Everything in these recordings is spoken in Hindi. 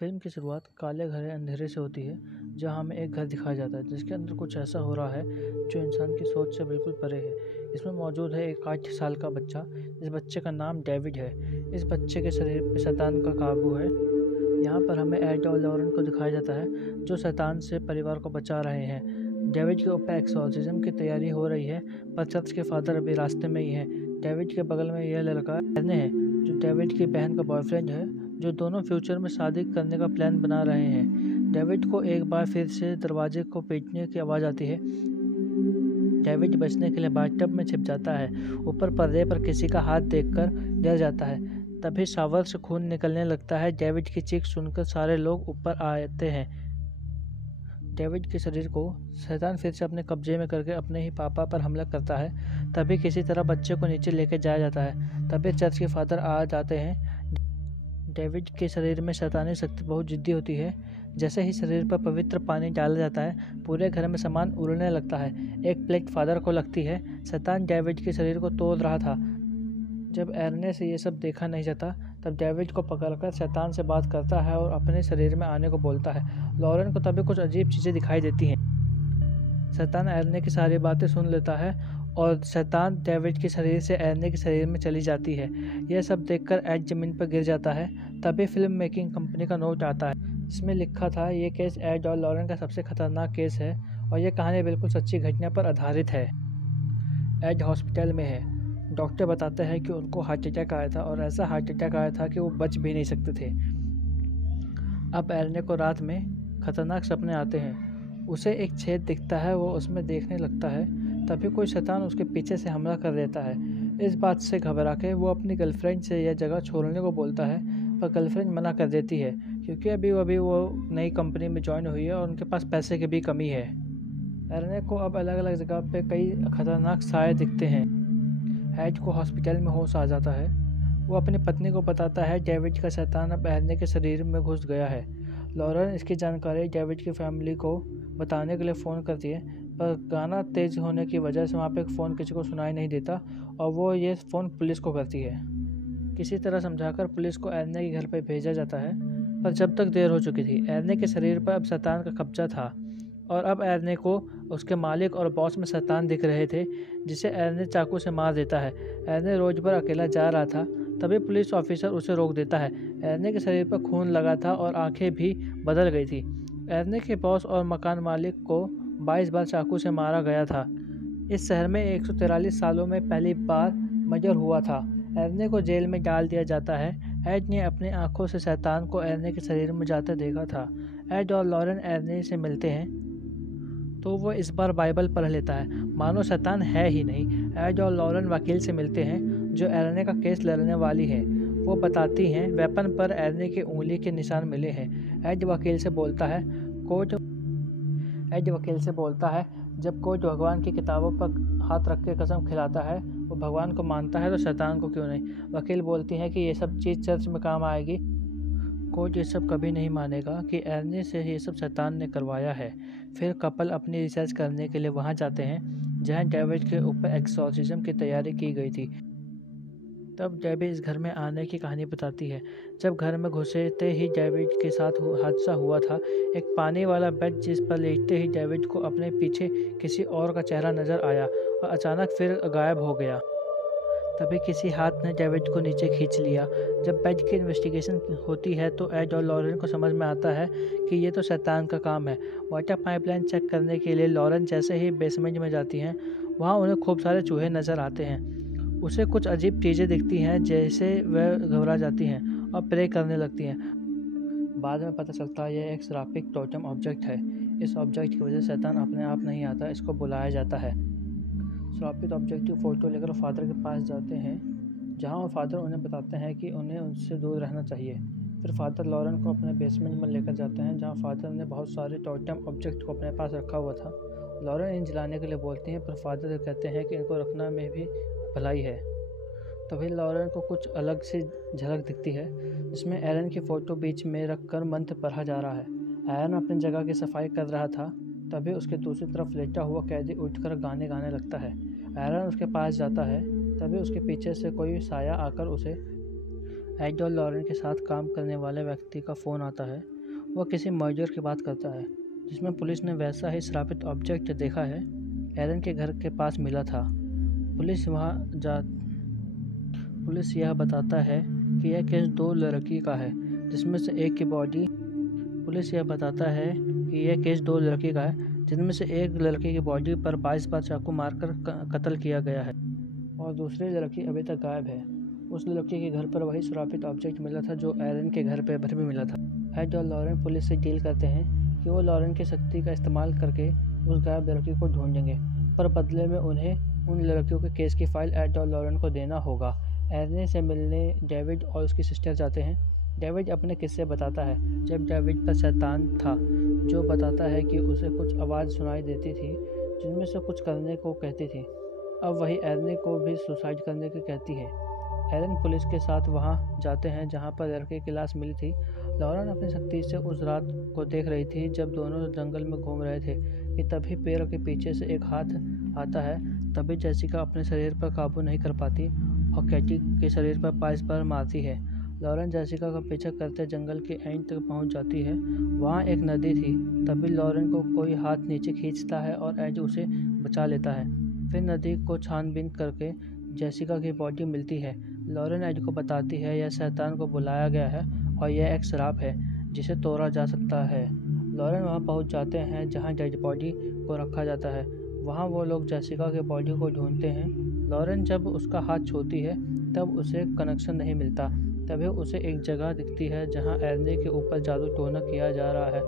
फिल्म की शुरुआत काले घरे अंधेरे से होती है, जहां हमें एक घर दिखाया जाता है जिसके अंदर कुछ ऐसा हो रहा है जो इंसान की सोच से बिल्कुल परे है। इसमें मौजूद है एक 8 साल का बच्चा। इस बच्चे का नाम डेविड है। इस बच्चे के शरीर पे शैतान का काबू है। यहाँ पर हमें एड और लॉरेन को दिखाया जाता है जो शैतान से परिवार को बचा रहे हैं। डेविड के ऊपर एक्सॉर्सिज्म की तैयारी हो रही है, पर चर्च के फादर अभी रास्ते में ही है। डेविड के बगल में यह लड़का एर्ने है जो डेविड की बहन का बॉयफ्रेंड है, जो दोनों फ्यूचर में शादी करने का प्लान बना रहे हैं। डेविड को एक बार फिर से दरवाजे को पीटने की आवाज़ आती है। डेविड बचने के लिए बाथटब में छिप जाता है। ऊपर पर्दे पर किसी का हाथ देखकर डर जाता है। तभी शावर से खून निकलने लगता है। डेविड की चीख सुनकर सारे लोग ऊपर आते हैं। डेविड के शरीर को शैतान फिर से अपने कब्जे में करके अपने ही पापा पर हमला करता है। तभी किसी तरह बच्चे को नीचे लेकर जाया जाता है। तभी चर्च के फादर आ जाते हैं। डेविड के शरीर में शैतानी शक्ति बहुत जिद्दी होती है। जैसे ही शरीर पर पवित्र पानी डाला जाता है, पूरे घर में सामान उड़ने लगता है। एक प्लेट फादर को लगती है। शैतान डेविड के शरीर को तोड़ रहा था। जब एर्ने से ये सब देखा नहीं जाता, तब डेविड को पकड़कर शैतान से बात करता है और अपने शरीर में आने को बोलता है। लॉरेन को तभी कुछ अजीब चीज़ें दिखाई देती हैं। शैतान एर्ने की सारी बातें सुन लेता है और शैतान डेविड के शरीर से एर्ने के शरीर में चली जाती है। यह सब देखकर एड ज़मीन पर गिर जाता है। तभी फिल्म मेकिंग कंपनी का नोट आता है जिसमें लिखा था, ये केस एड और लॉरेन का सबसे खतरनाक केस है और यह कहानी बिल्कुल सच्ची घटना पर आधारित है। एड हॉस्पिटल में है। डॉक्टर बताते हैं कि उनको हार्ट अटैक आया था और ऐसा हार्ट अटैक आया था कि वो बच भी नहीं सकते थे। अब एर्ने को रात में खतरनाक सपने आते हैं। उसे एक छेद दिखता है, वो उसमें देखने लगता है। तभी कोई शैतान उसके पीछे से हमला कर देता है। इस बात से घबरा के वो अपनी गर्लफ्रेंड से यह जगह छोड़ने को बोलता है, पर गर्लफ्रेंड मना कर देती है क्योंकि अभी वो नई कंपनी में ज्वाइन हुई है और उनके पास पैसे की भी कमी है। एर्ने को अब अलग अलग जगह पे कई खतरनाक साए दिखते हैं। एड को हॉस्पिटल में होश आ जाता है। वो अपनी पत्नी को बताता है डेविड का शैतान अब एर्ने के शरीर में घुस गया है। लॉरेन इसकी जानकारी डेविड की फैमिली को बताने के लिए फ़ोन करती है, पर गाना तेज़ होने की वजह से वहाँ पे फ़ोन किसी को सुनाई नहीं देता और वो ये फ़ोन पुलिस को करती है। किसी तरह समझाकर पुलिस को एर्ने के घर पर भेजा जाता है, पर जब तक देर हो चुकी थी। एर्ने के शरीर पर अब शैतान का कब्जा था और अब एर्ने को उसके मालिक और बॉस में शैतान दिख रहे थे, जिसे एर्ने चाकू से मार देता है। एर्ने रोड पर अकेला जा रहा था, तभी पुलिस ऑफिसर उसे रोक देता है। एर्ने के शरीर पर खून लगा था और आंखें भी बदल गई थी। एर्ने के बॉस और मकान मालिक को 22 बार चाकू से मारा गया था। इस शहर में 143 सालों में पहली बार मर्डर हुआ था। एर्ने को जेल में डाल दिया जाता है। एड ने अपनी आंखों से शैतान को एर्ने के शरीर में जाते देखा था। एड और लॉरेन एर्ने से मिलते हैं तो वो इस बार बाइबल पढ़ लेता है, मानो शैतान है ही नहीं। एड और लॉरेन वकील से मिलते हैं जो एर्ने का केस लड़ने वाली है। वो बताती हैं वेपन पर एर्ने की उंगली के निशान मिले हैं। एड वकील से बोलता है जब कोर्ट भगवान की किताबों पर हाथ रख के कसम खिलाता है, वो भगवान को मानता है तो शैतान को क्यों नहीं। वकील बोलती है कि ये सब चीज़ चर्च में काम आएगी। कोर्ट ये सब कभी नहीं मानेगा कि एर्ने से ये सब शैतान ने करवाया है। फिर कपल अपनी रिसर्च करने के लिए वहाँ जाते हैं जहाँ डेविड के ऊपर एक्सॉर्सिज्म की तैयारी की गई थी। तब डेविड इस घर में आने की कहानी बताती है। जब घर में घुसते ही डेविड के साथ हादसा हुआ था। एक पानी वाला बेड जिस पर लेटते ही डेविड को अपने पीछे किसी और का चेहरा नजर आया और अचानक फिर गायब हो गया। तभी किसी हाथ ने डेविड को नीचे खींच लिया। जब बेड की इन्वेस्टिगेशन होती है तो एड और लॉरेन को समझ में आता है कि ये तो शैतान का काम है। वाटर पाइपलाइन चेक करने के लिए लॉरेन जैसे ही बेसमेंट में जाती हैं, वहाँ उन्हें खूब सारे चूहे नज़र आते हैं। उसे कुछ अजीब चीज़ें दिखती हैं, जैसे वह घबरा जाती हैं और प्रे करने लगती हैं। बाद में पता चलता है यह एक श्रापित टोटम ऑब्जेक्ट है। इस ऑब्जेक्ट की वजह से शैतान अपने आप नहीं आता, इसको बुलाया जाता है। श्रापित ऑब्जेक्ट की फ़ोटो लेकर फादर के पास जाते हैं, जहां फादर उन्हें बताते हैं कि उन्हें उनसे दूर रहना चाहिए। फिर फादर लॉरेन को अपने बेसमेंट में लेकर जाते हैं, जहां फादर ने बहुत सारे टोटम ऑब्जेक्ट को अपने पास रखा हुआ था। लॉरेन इन जलाने के लिए बोलती हैं, पर फादर कहते हैं कि इनको रखना में भी भलाई है। तभी लॉरेन को कुछ अलग सी झलक दिखती है, जिसमें एरन की फ़ोटो बीच में रखकर मंत्र पढ़ा जा रहा है। एरन अपनी जगह की सफाई कर रहा था, तभी उसके दूसरी तरफ लेटा हुआ कैदी उठकर गाने गाने लगता है। एरन उसके पास जाता है, तभी उसके पीछे से कोई साया आकर उसे एड और लॉरेन के साथ काम करने वाले व्यक्ति का फ़ोन आता है। वह किसी मर्डर की बात करता है जिसमें पुलिस ने वैसा ही श्रापित ऑब्जेक्ट देखा है एरन के घर के पास मिला था। पुलिस यह बताता है कि यह केस 2 लड़की का है जिसमें से एक की बॉडी जिनमें से एक लड़की की बॉडी पर 22 बार चाकू मारकर कत्ल किया गया है और दूसरी लड़की अभी तक गायब है। उस लड़की के घर पर वही श्रापित ऑब्जेक्ट मिला था जो एरन के घर पर भी मिला था। एड और लॉरेन पुलिस से डील करते हैं कि वो लॉरेन की शक्ति का इस्तेमाल करके उस गायब लड़की को ढूंढेंगे, पर बदले में उन्हें उन लड़कियों के केस की फाइल एड और लॉरेन को देना होगा। एरने से मिलने डेविड और उसकी सिस्टर जाते हैं। डेविड अपने किस्से बताता है जब डेविड पर शैतान था जो बताता है कि उसे कुछ आवाज़ सुनाई देती थी जिनमें से कुछ करने को कहती थी। अब वही एरने को भी सुसाइड करने की कहती है। एरन पुलिस के साथ वहां जाते हैं जहां पर लड़के की लाश मिली थी। लॉरेन अपनी शक्ति से उस रात को देख रही थी जब दोनों जंगल में घूम रहे थे कि तभी पैरों के पीछे से एक हाथ आता है। तभी जेसिका अपने शरीर पर काबू नहीं कर पाती और कैटी के शरीर पर 22 बार मारती है। लॉरेन जेसिका का पीछा करते जंगल के एंड तक पहुंच जाती है। वहां एक नदी थी। तभी लॉरेन को कोई हाथ नीचे खींचता है और एज उसे बचा लेता है। फिर नदी को छानबीन करके जेसिका की बॉडी मिलती है। लॉरेन एज को बताती है यह शैतान को बुलाया गया है और यह एक श्राप है जिसे तोड़ा जा सकता है। लॉरेन वहां पहुंच जाते हैं जहां डेड बॉडी को रखा जाता है। वहां वो लोग जेसिका के बॉडी को ढूंढते हैं। लॉरेन जब उसका हाथ छूती है तब उसे कनेक्शन नहीं मिलता। तभी उसे एक जगह दिखती है जहां एरने के ऊपर जादू टोना किया जा रहा है।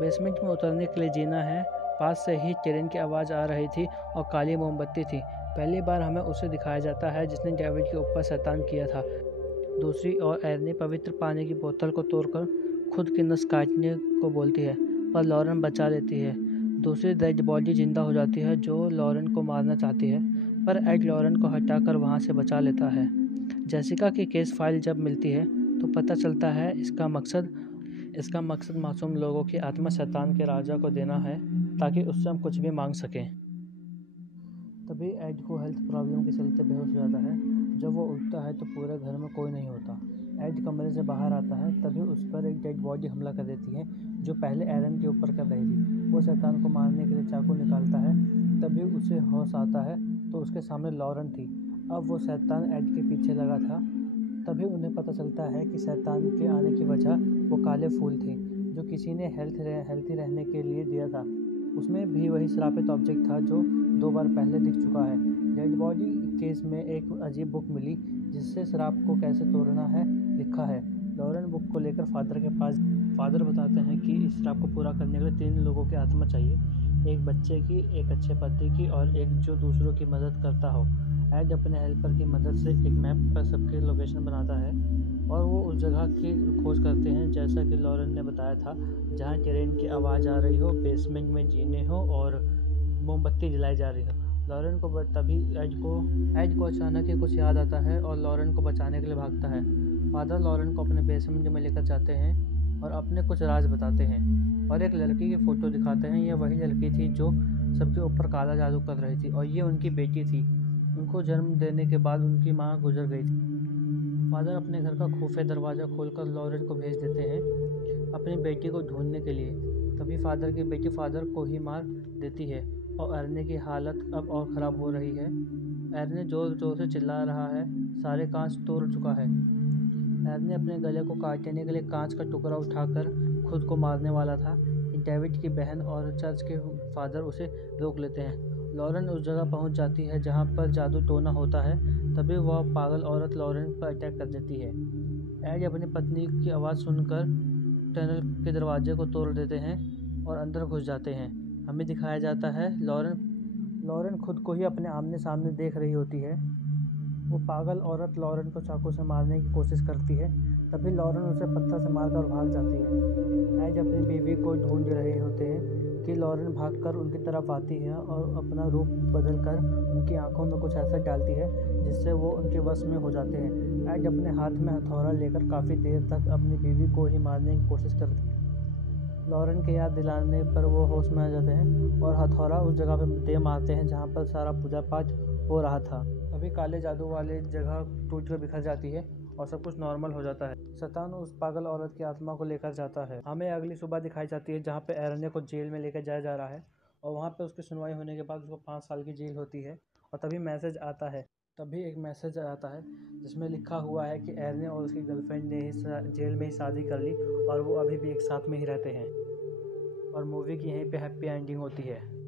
बेसमेंट में उतरने के लिए जीना है। पास से ही ट्रेन की आवाज़ आ रही थी और काली मोमबत्ती थी। पहली बार हमें उसे दिखाया जाता है जिसने डेविड के ऊपर शैतान किया था। दूसरी ओर एरने पवित्र पानी की बोतल को तोड़कर खुद की नस काटने को बोलती है, पर लॉरेन बचा लेती है। दूसरी डेड बॉडी जिंदा हो जाती है जो लॉरेन को मारना चाहती है, पर एड लॉरेन को हटाकर वहां से बचा लेता है। जेसिका की केस फाइल जब मिलती है तो पता चलता है इसका मकसद मासूम लोगों की आत्मा शैतान के राजा को देना है ताकि उससे हम कुछ भी मांग सकें। तभी एड को हेल्थ प्रॉब्लम के चलते बेहोश हो जाता है। जब वो उठता है तो पूरे घर में कोई नहीं होता। एड कमरे से बाहर आता है। तभी उस पर एक डेड बॉडी हमला कर देती है जो पहले एरन के ऊपर कर रही थी। वो शैतान को मारने के लिए चाकू निकालता है। तभी उसे होश आता है तो उसके सामने लॉरेन थी। अब वो शैतान एड के पीछे लगा था। तभी उन्हें पता चलता है कि शैतान के आने की वजह वो काले फूल थे जो किसी ने हेल्थी रहने के लिए दिया था। उसमें भी वही श्रापित ऑब्जेक्ट था जो 2 बार पहले दिख चुका है। डेड बॉडी केस में एक अजीब बुक मिली जिससे श्राप को कैसे तोड़ना है लिखा है। लॉरेन बुक को लेकर फादर के पास। फादर बताते हैं कि इस श्राप को पूरा करने के लिए 3 लोगों की आत्मा चाहिए, एक बच्चे की, एक अच्छे पति की और एक जो दूसरों की मदद करता हो। एड अपने हेल्पर की मदद से एक मैप पर सबके लोकेशन बनाता है और वो उस जगह की खोज करते हैं जैसा कि लॉरेन ने बताया था, जहाँ ट्रेन की आवाज़ आ रही हो, बेसमेंट में जीने हो और मोमबत्ती जलाई जा रही हो। लॉरेन को तभी एड को अचानक ही कुछ याद आता है और लॉरेन को बचाने के लिए भागता है। फादर लॉरेन को अपने बेसमेंट में लेकर जाते हैं और अपने कुछ राज बताते हैं और एक लड़की की फ़ोटो दिखाते हैं। यह वही लड़की थी जो सबके ऊपर काला जादू कर रही थी और ये उनकी बेटी थी। उनको जन्म देने के बाद उनकी माँ गुजर गई थी। फादर अपने घर का खुफिया दरवाज़ा खोलकर लॉरेन को भेज देते हैं अपनी बेटी को ढूंढने के लिए। तभी फादर की बेटी फादर को ही मार देती है और एरने की हालत अब और ख़राब हो रही है। एरने जोर जोर से चिल्ला रहा है, सारे कांच तोड़ चुका है। एरने अपने गले को काटने के लिए कांच का टुकड़ा उठाकर खुद को मारने वाला था कि डेविड की बहन और चर्च के फादर उसे रोक लेते हैं। लॉरेन उस जगह पहुंच जाती है जहां पर जादू टोना होता है। तभी वह पागल औरत लॉरेन पर अटैक कर देती है। एड अपनी पत्नी की आवाज़ सुनकर टनल के दरवाजे को तोड़ देते हैं और अंदर घुस जाते हैं। हमें दिखाया जाता है लॉरेन खुद को ही अपने आमने सामने देख रही होती है। वो पागल औरत लॉरेन को चाकू से मारने की कोशिश करती है। तभी लॉरेन उसे पत्थर से मारकर भाग जाती है। एज अपनी बीवी को ढूंढ रहे होते हैं कि लॉरेन भागकर उनकी तरफ आती है और अपना रूप बदलकर उनकी आंखों में कुछ ऐसा डालती है जिससे वो उनके वश में हो जाते हैं। एज अपने हाथ में हथौड़ा लेकर काफ़ी देर तक अपनी बीवी को ही मारने की कोशिश करती है। लॉरेन के याद दिलाने पर वो होश में आ जाते हैं और हथौड़ा उस जगह पर दे मारते हैं जहाँ पर सारा पूजा पाठ हो रहा था। तभी काले जादू वाली जगह टूट कर बिखर जाती है और सब कुछ नॉर्मल हो जाता है। शैतान उस पागल औरत की आत्मा को लेकर जाता है। हमें अगली सुबह दिखाई जाती है जहाँ पे एरन्य को जेल में लेकर जाया जा रहा है और वहाँ पे उसकी सुनवाई होने के बाद उसको 5 साल की जेल होती है। और तभी एक मैसेज आता है जिसमें लिखा हुआ है कि एरन्य और उसकी गर्लफ्रेंड ने जेल में ही शादी कर ली और वो अभी भी एक साथ में ही रहते हैं। और मूवी की यहीं पे हैप्पी एंडिंग होती है।